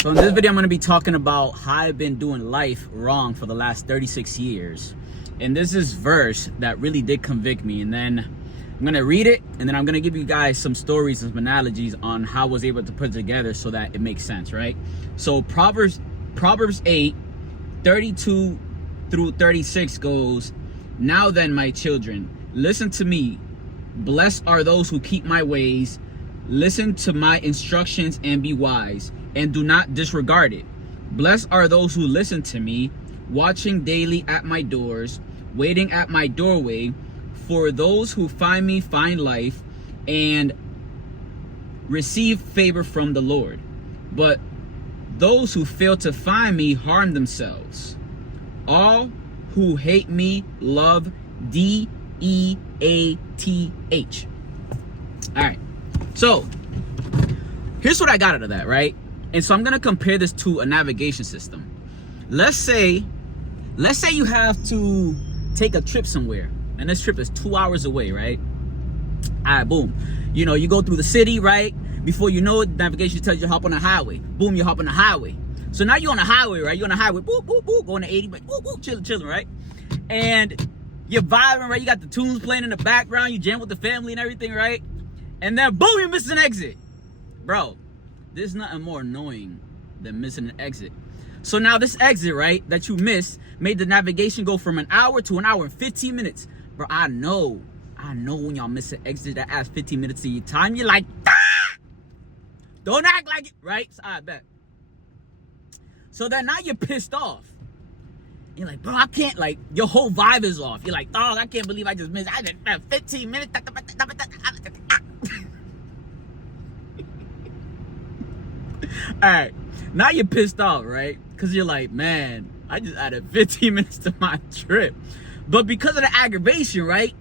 So in this video, I'm going to be talking about how I've been doing life wrong for the last 36 years. And this is verse that really did convict me. And then I'm going to read it, and then I'm going to give you guys some stories and some analogies on how I was able to put it together so that it makes sense, right? So Proverbs 8, 32 through 36 goes, "Now then, my children, listen to me. Blessed are those who keep my ways. Listen to my instructions and be wise, and do not disregard it. Blessed are those who listen to me, watching daily at my doors, waiting at my doorway. For those who find me find life and receive favor from the Lord. But those who fail to find me harm themselves. All who hate me love DEATH. All right. So here's what I got out of that, right? And so I'm going to compare this to a navigation system. Let's say you have to take a trip somewhere, and this trip is 2 hours away, right? All right, boom. You know, you go through the city, right? Before you know it, navigation tells you to hop on the highway. Boom, you hop on the highway. So now you're on the highway, right? You're on the highway, boop, boop, boop, going to 80, but boop, boop, chilling, right? And you're vibing, right? You got the tunes playing in the background. You jam with the family and everything, right? And then boom, you miss an exit. Bro, there's nothing more annoying than missing an exit. So now this exit, right, that you missed made the navigation go from an hour to an hour and 15 minutes. Bro, I know when y'all miss an exit that adds 15 minutes to your time, you're like, ah! Don't act like it, right? So I bet. So then now you're pissed off. You're like, bro, I can't, like, your whole vibe is off. You're like, dog, I can't believe I just missed 15 minutes. All right, now you're pissed off, right? Because you're like, man, I just added 15 minutes to my trip. But because of the aggravation, right,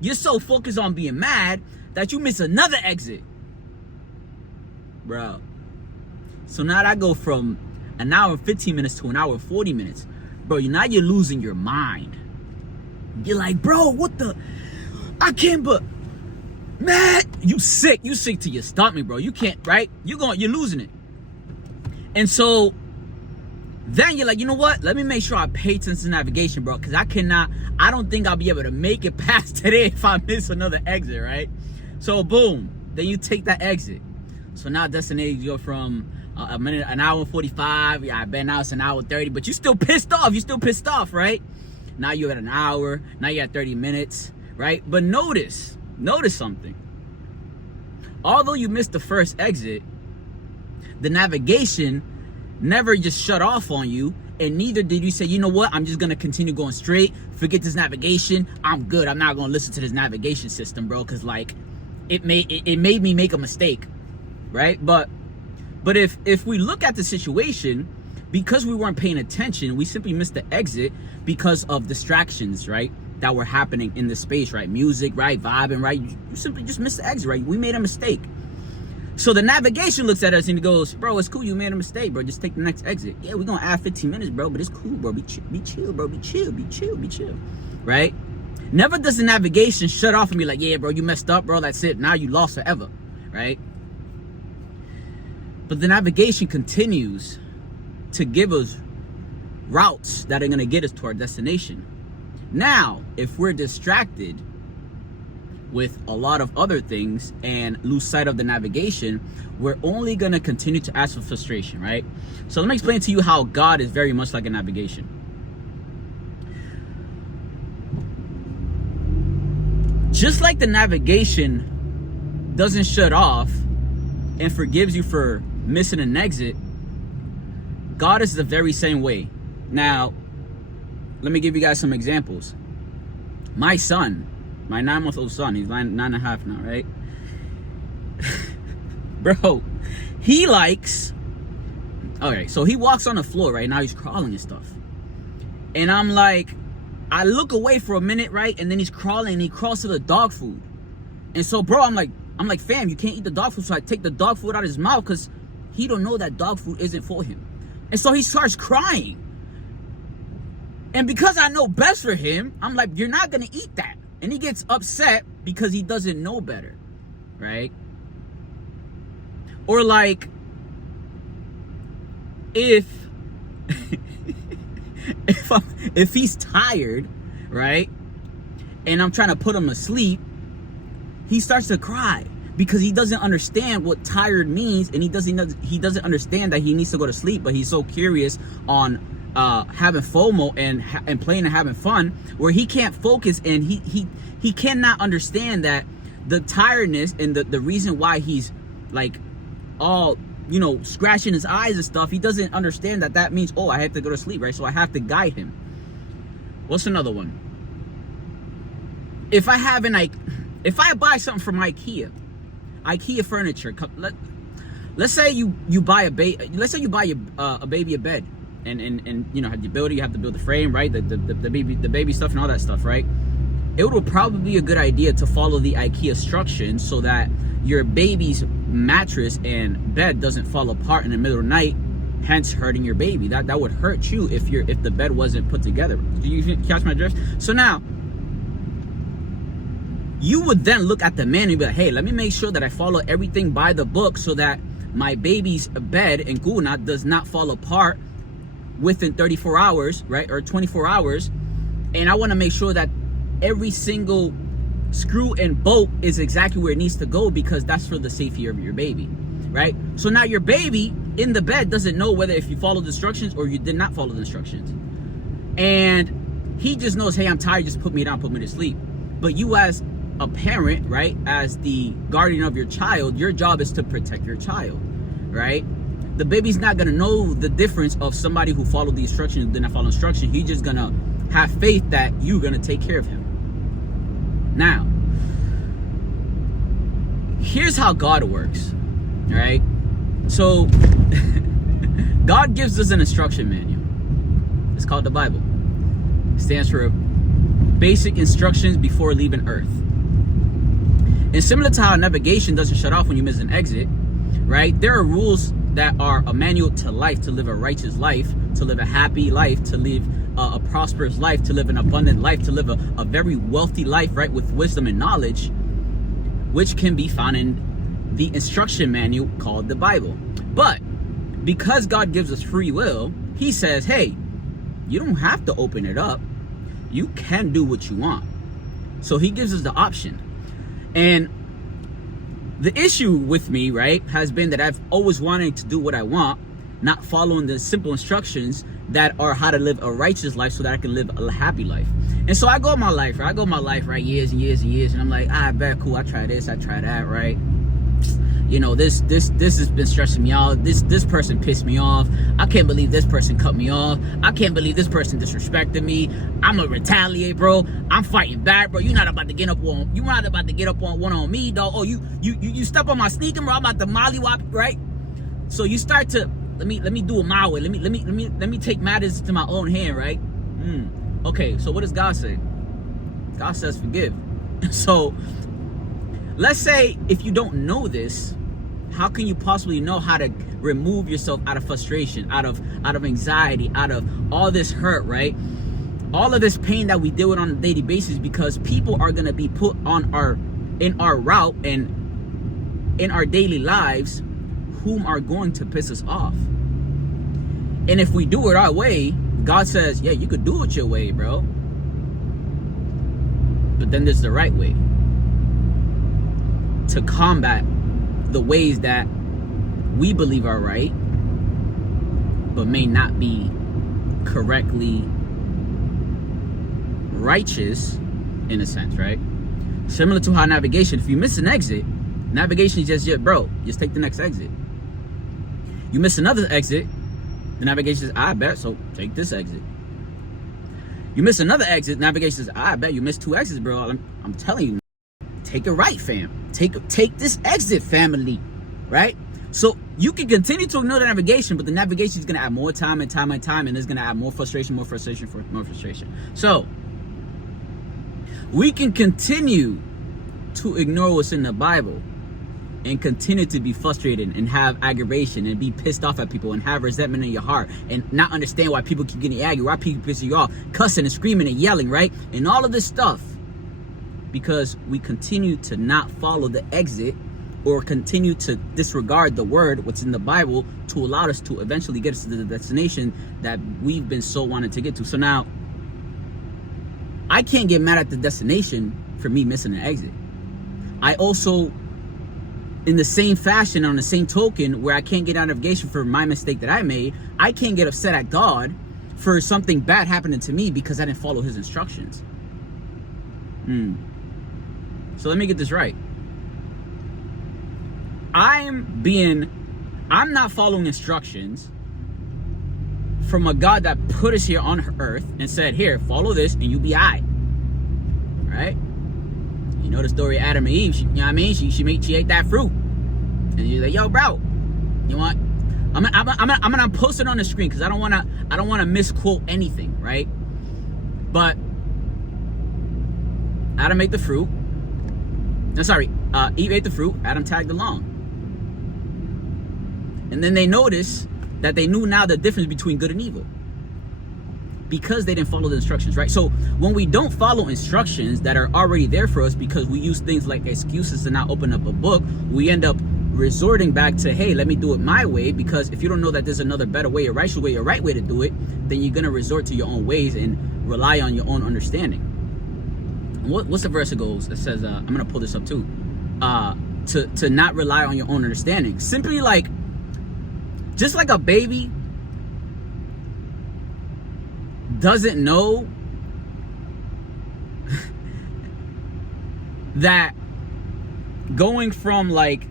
you're so focused on being mad that you miss another exit. Bro. So now that go from an hour and 15 minutes to an hour and 40 minutes. Bro, now you're losing your mind. You're like, bro, what the? I can't, but man, you sick to your stomach, bro. You can't, right? You're losing it. And so then you're like, you know what? Let me make sure I pay attention to navigation, bro, because I don't think I'll be able to make it past today if I miss another exit, right? So boom, then you take that exit. So now destination, you go from an hour and 45. Yeah, I bet now it's an hour 30, but you're still pissed off, right? Now you're at an hour. Now you're at 30 minutes, right? But notice something. Although you missed the first exit, the navigation never just shut off on you, and neither did you say, you know what, I'm just gonna continue going straight, forget this navigation, I'm good, I'm not gonna listen to this navigation system, bro, because like it made me make a mistake, right? But if we look at the situation, because we weren't paying attention, we simply missed the exit because of distractions, right, that were happening in the space, right? Music, right? Vibing, right? You simply just missed the exit, right? We made a mistake. So the navigation looks at us and he goes, bro, it's cool, you made a mistake, bro. Just take the next exit. Yeah, we're gonna add 15 minutes, bro, but it's cool, bro. Be chill, bro. Be chill. Right? Never does the navigation shut off and be like, yeah, bro, you messed up, bro. That's it. Now you lost forever. Right? But the navigation continues to give us routes that are gonna get us to our destination. Now, if we're distracted with a lot of other things and lose sight of the navigation, we're only going to continue to ask for frustration, right? So let me explain to you how God is very much like a navigation. Just like the navigation doesn't shut off and forgives you for missing an exit, God is the very same way. Now, let me give you guys some examples. My son, my 9-month-old son, he's 9.5 now, right? Bro, he likes, okay, so he walks on the floor right now, he's crawling and stuff. And I'm like, I look away for a minute, right? And then he's crawling and he crawls to the dog food. And so, bro, I'm like, fam, you can't eat the dog food. So I take the dog food out of his mouth because he don't know that dog food isn't for him. And so he starts crying. And because I know best for him, I'm like, you're not going to eat that. And he gets upset because he doesn't know better, right? Or like, if if he's tired, right, and I'm trying to put him to sleep, he starts to cry because he doesn't understand what tired means, and he doesn't understand that he needs to go to sleep, but he's so curious on having FOMO and playing and having fun, where he can't focus, and he cannot understand that the tiredness and the reason why he's like all, you know, scratching his eyes and stuff. He doesn't understand that means, oh, I have to go to sleep, right? So I have to guide him. What's another one? If I buy something from IKEA furniture, let's say you buy a baby a bed, and you know, you have to build the frame, right? The baby stuff and all that stuff, right? It would probably be a good idea to follow the IKEA instructions so that your baby's mattress and bed doesn't fall apart in the middle of the night, hence hurting your baby. That would hurt you if the bed wasn't put together. Do you catch my drift? So now, you would then look at the manual and be like, hey, let me make sure that I follow everything by the book so that my baby's bed and guna does not fall apart within 34 hours, right? Or 24 hours. And I want to make sure that every single screw and bolt is exactly where it needs to go, because that's for the safety of your baby, right? So now your baby in the bed doesn't know whether if you followed the instructions or you did not follow the instructions. And he just knows, hey, I'm tired, just put me down, put me to sleep. But you as a parent, right, as the guardian of your child, your job is to protect your child, right? The baby's not gonna know the difference of somebody who followed the instructions and did not follow instructions. He's just gonna have faith that you're gonna take care of him. Now, here's how God works, right? So God gives us an instruction manual. It's called the Bible. It stands for basic instructions before leaving Earth. And similar to how navigation doesn't shut off when you miss an exit, right? There are rules that are a manual to life, to live a righteous life, to live a happy life, to live a prosperous life, to live an abundant life, to live a very wealthy life, right, with wisdom and knowledge, which can be found in the instruction manual called the Bible. But because God gives us free will, he says, hey, you don't have to open it up. You can do what you want. So he gives us the option. And the issue with me, right, has been that I've always wanted to do what I want, not following the simple instructions that are how to live a righteous life so that I can live a happy life. And so I go my life, right, years and years and years, and I'm like, I bet, cool, I try this, I try that, right? You know, this has been stressing me out. This person pissed me off. I can't believe this person cut me off. I can't believe this person disrespected me. I'm gonna retaliate, bro. I'm fighting back, bro. You're not about to get up on one on me, dog. Oh, you step on my sneaker, bro. I'm about to mollywop, right? So you start to let me do it my way. Let me take matters to my own hand, right? Okay, so what does God say? God says forgive. So let's say if you don't know this, how can you possibly know how to remove yourself out of frustration, out of anxiety, out of all this hurt, right? All of this pain that we deal with on a daily basis, because people are gonna be put on in our route and in our daily lives whom are going to piss us off. And if we do it our way, God says, yeah, you could do it your way, bro. But then there's the right way to combat the ways that we believe are right, but may not be correctly righteous in a sense, right? Similar to how navigation, if you miss an exit, navigation is just bro, just take the next exit. You miss another exit, the navigation says, I bet, so take this exit. You miss another exit, navigation says, I bet you missed 2 exits, bro. I'm telling you, take it right, fam. Take this exit, family, right? So you can continue to ignore the navigation, but the navigation is going to add more time and time and time, and it's going to add more frustration. So we can continue to ignore what's in the Bible and continue to be frustrated and have aggravation and be pissed off at people and have resentment in your heart and not understand why people keep getting angry, why people piss you off, cussing and screaming and yelling, right? And all of this stuff, because we continue to not follow the exit or continue to disregard the word, what's in the Bible, to allow us to eventually get us to the destination that we've been so wanting to get to. So now, I can't get mad at the destination for me missing an exit. I also, in the same fashion, on the same token, where I can't get out of navigation for my mistake that I made, I can't get upset at God for something bad happening to me because I didn't follow his instructions. So let me get this right. I'm not following instructions from a God that put us here on earth and said, here, follow this and you'll be all right. Right? You know the story of Adam and Eve. You know what I mean? She ate that fruit. And you're like, yo, bro, you want? I'm gonna post it on the screen because I don't wanna misquote anything, right? But Adam ate the fruit. No, sorry, Eve ate the fruit. Adam tagged along. And then they noticed that they knew now the difference between good and evil because they didn't follow the instructions, right? So when we don't follow instructions that are already there for us because we use things like excuses to not open up a book, we end up resorting back to, hey, let me do it my way, because if you don't know that there's another better way, a righteous way, a right way to do it, then you're going to resort to your own ways and rely on your own understanding. What's the verse that goes that says, I'm going to pull this up too, to not rely on your own understanding. Simply like, just like a baby doesn't know that going from like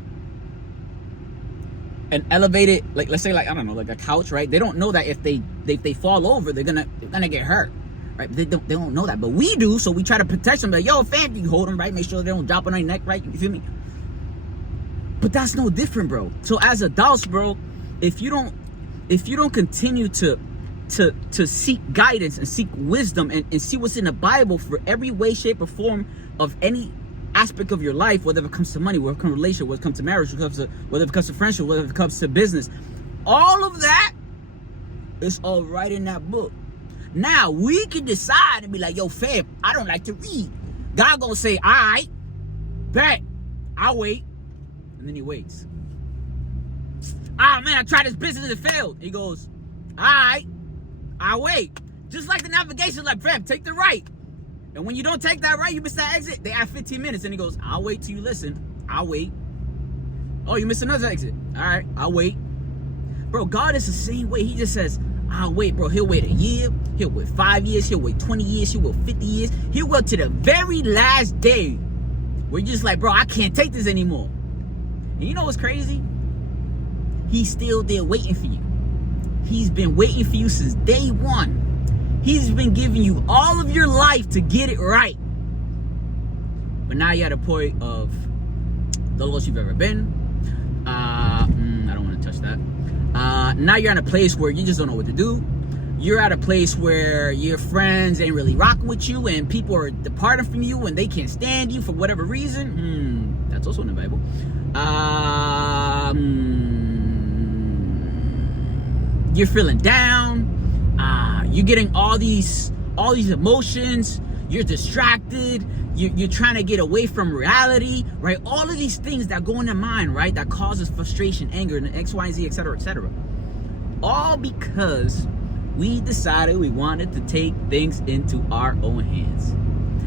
an elevated, like let's say like, I don't know, like a couch, right? They don't know that if they fall over, they're gonna get hurt, right? They don't know that, but we do. So we try to protect them. Like, yo, fam, you hold them, right? Make sure they don't drop on their neck, right? You feel me? But that's no different, bro. So as adults, bro, if you don't continue to seek guidance and seek wisdom and see what's in the Bible for every way, shape, or form of any aspect of your life, whether it comes to money, whether it comes to relationship, whether it comes to marriage, whether it comes to friendship, whether it comes to business, all of that is all right in that book. Now we can decide and be like, yo, fam, I don't like to read. God gonna say, all right, bet, I'll wait. And then he waits. Ah, man, I tried this business and it failed. He goes, all right, I'll wait. Just like the navigation, like, fam, take the right. And when you don't take that right, you miss that exit, they add 15 minutes. And he goes, I'll wait till you listen. I'll wait. Oh, you missed another exit. All right, I'll wait. Bro, God is the same way. He just says, I'll wait, bro. He'll wait a year. He'll wait 5 years. He'll wait 20 years. He'll wait 50 years. He'll wait to the very last day where you're just like, bro, I can't take this anymore. And you know what's crazy? He's still there waiting for you. He's been waiting for you since day one. He's been giving you all of your life to get it right. But now you're at a point of the lowest you've ever been. I don't want to touch that. Now you're at a place where you just don't know what to do. You're at a place where your friends ain't really rocking with you and people are departing from you and they can't stand you for whatever reason. That's also in the Bible. You're feeling down. You're getting all these emotions. You're distracted. You're trying to get away from reality, right? All of these things that go in the mind, right? That causes frustration, anger, and X, Y, and Z, etc., etc. All because we decided we wanted to take things into our own hands.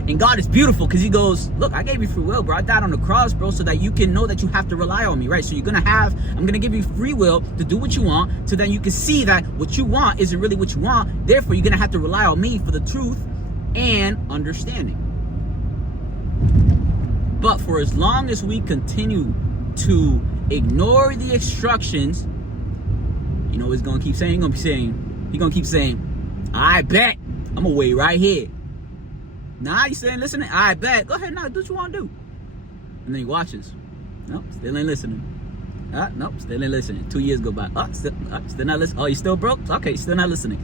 And God is beautiful because he goes, look, I gave you free will, bro. I died on the cross, bro, so that you can know that you have to rely on me, right? So I'm going to give you free will to do what you want, so that you can see that what you want isn't really what you want. Therefore, you're going to have to rely on me for the truth and understanding. But for as long as we continue to ignore the instructions, you know what he's going to keep saying? He's going to keep saying, I bet I'm going to wait right here. Nah, you still ain't listening? I bet. Go ahead now, do what you want to do. And then he watches. Nope, still ain't listening. Nope, still ain't listening. 2 years go by. Still not listening. Oh, you still broke? Okay, still not listening.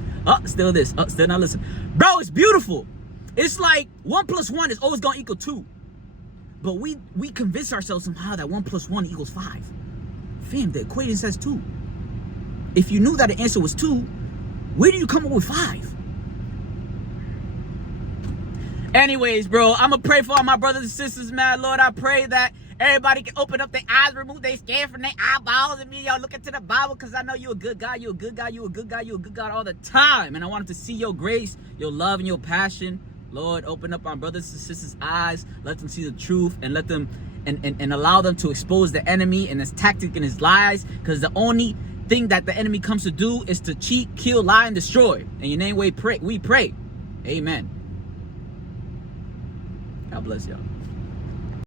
Still this. Still not listening. Bro, it's beautiful. It's like 1 + 1 is always going to equal 2. But we convince ourselves somehow that 1 + 1 = 5. Fam, the equation says 2. If you knew that the answer was 2, where do you come up with 5? Anyways, bro, I'm going to pray for all my brothers and sisters, man. Lord, I pray that Everybody can open up their eyes, remove their skin from their eyeballs, and me, yo, look into the Bible, because I know you a good guy, you a good guy, you a good guy, you a good God all the time. And I wanted to see your grace, your love, and your passion. Lord, open up our brothers and sisters' eyes, let them see the truth, and let them and allow them to expose the enemy and his tactic and his lies, because the only thing that the enemy comes to do is to cheat, kill, lie, and destroy. In your name we pray. Amen. God bless y'all.